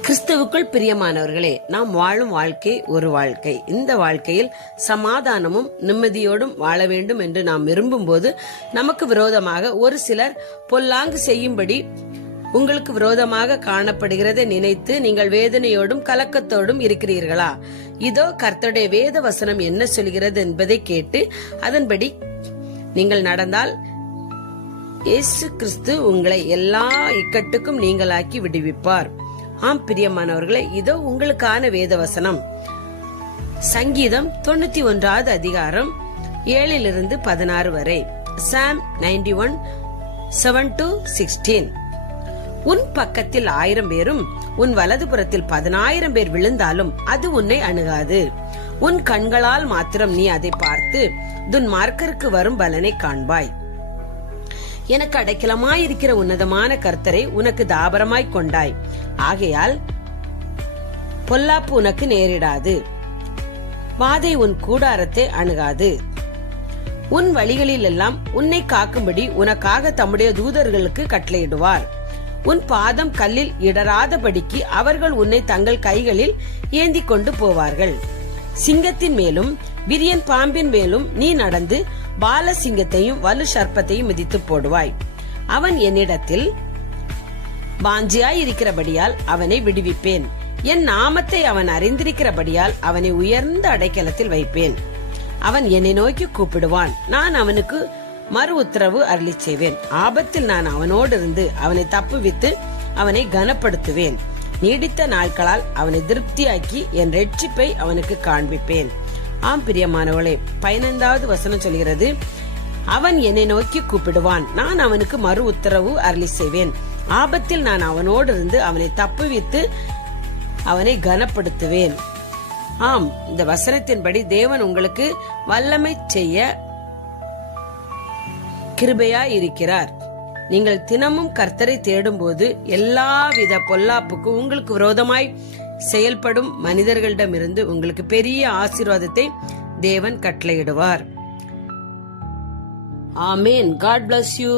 கிறிஸ்துவுக்குள் பிரியமானவர்களே, நாம் வாழும் வாழ்க்கை ஒரு வாழ்க்கை. இந்த வாழ்க்கையில் சமாதானமும் நிம்மதியோடும் வாழ வேண்டும் என்று நாம் விரும்பும் போது நமக்கு விரோதமாக ஒரு சிலர் பொல்லாங்கு செய்யும்படி உங்களுக்கு விரோதமாக காணப்படுகிறதை நினைத்து நீங்கள் வேதனையோடும் கலக்கத்தோடும் இருக்கிறீர்களா? இதோ கர்த்தருடைய வேத வசனம் என்ன சொல்கிறது என்பதை கேட்டு அதன்படி நீங்கள் நடந்தால் இயேசு கிறிஸ்து உங்களை எல்லா இக்கட்டுக்கும் நீங்களாக்கி விடுவிப்பார். ஆம் பிரியமானவர்களே, இதோ உங்களுக்கான வேத வசனம் சங்கீதம் 91வது அதிகாரம் 7-16 வரை. Psalm 91, 7-16. உன் பக்கத்தில் 1000 பேரும் உன் வலதுபுறத்தில் 10,000 பேர் விழுந்தாலும் அது உன்னை அணுகாது. உன் கண்களால் மாத்திரம் நீ அதை பார்த்து துன்மார்க்கருக்கு வரும் பலனை காண்பாய். எனக்கு அடைக்கலமாயிருக்கிற உன்னதமான கர்த்தரை உனக்கு தாபரமாய் கொண்டாய். ஆகையால் பொல்லாப்பு உனக்கு நேரிடாது, வாதை உன் கூடாரத்தை அணுகாது. உன் வழிகளில் எல்லாம் உன்னை காக்கும்படி உனக்காக தம்முடைய தூதர்களுக்கு கட்டளையிடுவார். உன் பாதம் கல்லில் இடராதபடிக்கு அவர்கள் உன்னை தங்கள் கைகளில் ஏந்தி கொண்டு போவார்கள். சிங்கத்தின் மேலும் விரியன் பாம்பின் மேலும் நீ நடந்து பால சிங்கத்தையும் வலு சர்ப்பத்தையும் மிதித்து போடுவாய். அவன் என்னிடத்தில் வாஞ்சியாய் இருக்கிறபடியால் அவனை விடுவிப்பேன். என் நாமத்தை அவன் அறிந்திருக்கிறபடியால் அவனை உயர்ந்த அடைக்கலத்தில் வைப்பேன். அவன் என்னை நோக்கி கூப்பிடுவான், நான் அவனுக்கு மறு உத்தரவு அருளி செய்வேன். ஆபத்தில் நான் அவனோடு இருந்து அவனை தப்புவித்து அவனை கனப்படுத்துவேன். நீடித்த நாட்களால் அவனை திருப்தியாக்கி என் ரட்சிப்பை அவனுக்கு காண்பிப்பேன். ஆம் பிரியமானவளே, 15வது வசனம் சொல்கிறது, அவன் என்னை நோக்கி கூப்பிடுவான், நான் அவனுக்கு மறு உத்தரவு அருளி செய்வேன். ஆபத்தில் நான் அவனோடு இருந்து அவனை தப்புவித்து அவனை கனப்படுத்துவேன். ஆம், இந்த வசனத்தின்படி தேவன் உங்களுக்கு வல்லமை செய்ய கிருபையாய் இருக்கிறார். நீங்கள் தினமும் கர்த்தரை தேடும் போது எல்லாவித பொல்லாப்புக்கும் உங்களுக்கு விரோதமாய் செயல்படும் மனிதர்களிடமிருந்து உங்களுக்கு பெரிய ஆசீர்வாதத்தை தேவன் கட்டளையிடுவார். ஆமேன். God bless you.